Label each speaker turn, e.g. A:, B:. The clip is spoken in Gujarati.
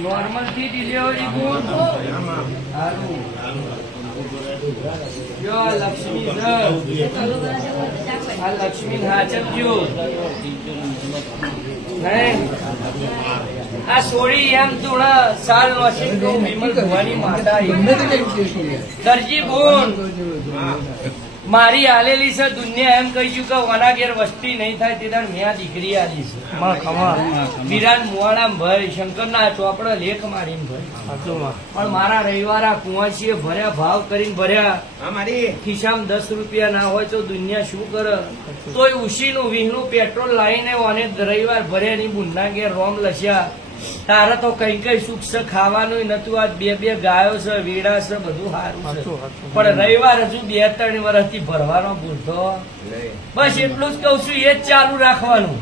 A: નોર્મલથી ડિલિવરી ગુડ સારું જો લક્ષ્મી આ લક્ષ્મી હાચવજો નહીં આ સોળી એમ તું સાલ નોશી તો વિમલ ભવાની માતા દરજી બોન મારી આલેલી છે દુનિયા એમ કહી કે વના ઘેર વસ્તી નહીં થાય તે તાર મેં દીકરી આલી છે. વિરાન મુવાણા ભાઈ શંકરના ચોપડા લેખ મારીને ભાઈ પણ મારા રવિવારા કુંવાસીએ ભર્યા ભાવ કરીને ભર્યા. મારી. ખિસ્સામાં દસ રૂપિયા ના હોય તો દુનિયા શું કરે? તોય ઉશીનું વીહનું પેટ્રોલ લાવીને અને રવિવાર ભર્યાની બુંદના ઘેર રોમ લસ્યા. તારે તો કઈ કઈ સુખ છે? ખાવાનું નતું. આજ બે બે ગાયો છે વેડા છે બધું સારું છે. પણ રવિવાર હજુ બે ત્રણ વર્ષથી ભરવાનો ભૂલતો બસ એટલું જ કઉ છું એ જ ચાલુ રાખવાનું.